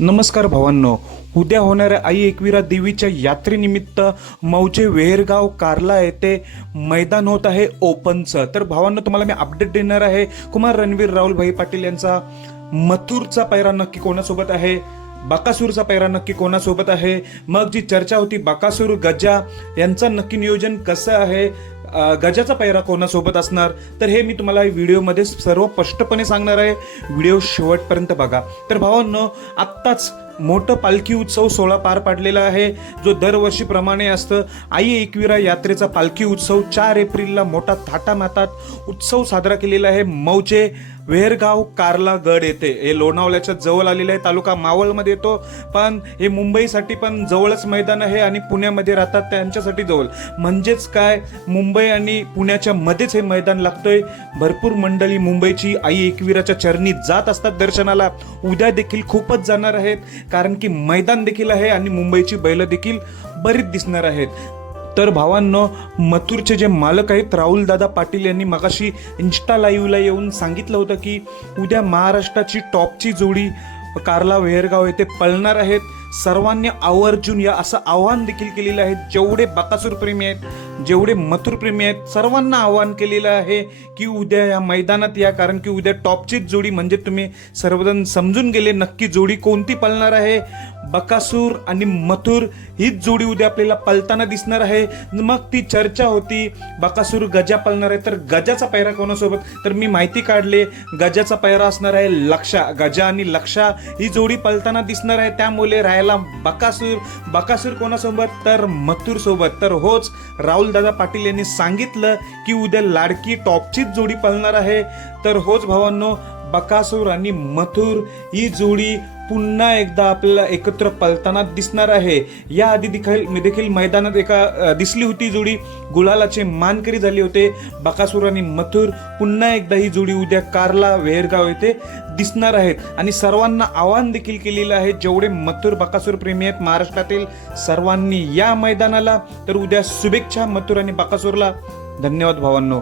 नमस्कार भावांनो. उद्या होणाऱ्या आई एकविरा देवीच्या यात्रेनिमित्त मौजे वेहेरगाव कार्ला येथे मैदान होत आहे ओपनचं. तर भावांनो तुम्हाला मी अपडेट देणार आहे कुमार रणवीर राहुलभाई पाटील यांचा मथुरचा पैरा नक्की कोणासोबत आहे? बाकासूरचा पैरा नक्की कोणासोबत आहे? मग जी चर्चा होती बाकासूर गजा यांचं नक्की नियोजन कसं आहे? गजाचा पैरा कोणासोबत असणार? तर हे मी तुम्हाला व्हिडिओमध्ये सर्व स्पष्टपणे सांगणार आहे. व्हिडिओ शेवटपर्यंत बघा. तर भावांनो आत्ताच मोठं पालखी उत्सव सोहळा पार पाडलेला आहे. जो दरवर्षीप्रमाणे असतं. आई एकविरा यात्रेचा पालखी उत्सव चार एप्रिलला मोठा थाटामाटात उत्सव साजरा केलेला आहे. मौजे वेहरगाव कार्ला गड येते हे लोणावल्याच्या जवळ आलेलं आहे. तालुका मावळमध्ये येतो. पण हे मुंबईसाठी पण जवळच मैदान आहे आणि पुण्यामध्ये राहतात त्यांच्यासाठी जवळ. म्हणजेच काय? मुंबई आणि पुण्याच्या मध्येच हे मैदान लागतंय. भरपूर मंडळी मुंबईची आई एकविराच्या चरणी जात असतात दर्शनाला. उद्या देखील खूपच जाणार आहेत. कारण की मैदान देखील आहे आणि मुंबईची बैल देखील बरीच दिसणार आहेत. तर भावांनो मथुरचे जे मालक आहेत राहुलदादा पाटील यांनी मगाशी इन्स्टा लाईव्हला येऊन सांगितलं होतं की उद्या महाराष्ट्राची टॉपची जोडी कार्ला वेहरगाव येथे पळणार आहेत. सर्वांनी आवर्जून या असं आव्हान देखील केलेलं आहे. जेवढे बकासूरप्रेमी आहेत जेवढे मथुरप्रेमी आहेत सर्वांना आव्हान केलेलं आहे की उद्या या मैदानात या कारण की उद्या टॉपचीच जोडी म्हणजे तुम्ही सर्वजण समजून गेले नक्की जोडी कोणती पालणार आहे. बकासूर आणि मथुर हीच जोडी उद्या आपल्याला पलताना दिसणार आहे. मग ती चर्चा होती बकासूर गजा पळणार आहे. तर गजाचा पैरा कोणासोबत? तर मी माहिती काढले गजाचा पैरा असणार आहे लक्षा. गजा आणि लक्षा ही जोडी पलताना दिसणार आहे. त्यामुळे राहायला बकासूर. बकासूर कोणासोबत? तर मथुरसोबत. तर होच राहुल दादा पाटील यांनी सांगितलं की उद्या लाडकी टॉपचीच जोडी पळणार आहे. तर होच भावांनो बकासूर आणि मथुर ही जोडी पुन्हा एकदा आपल्याला एकत्र पलताना दिसणार आहे. या आधी देखील मी देखील मैदानात एका दिसली होती जोडी. गुलालाचे मानकरी झाले होते. बकासूर आणि मथुर पुन्हा एकदा ही जोडी उद्या कारला वेहरगाव येथे दिसणार आहेत. आणि सर्वांना आवाहन देखील केलेलं आहे. जेवढे मथुर बकासूर प्रेमी आहेत महाराष्ट्रातील सर्वांनी या मैदानाला तर उद्या शुभेच्छा मथुर आणि बकासूरला. धन्यवाद भावांनो.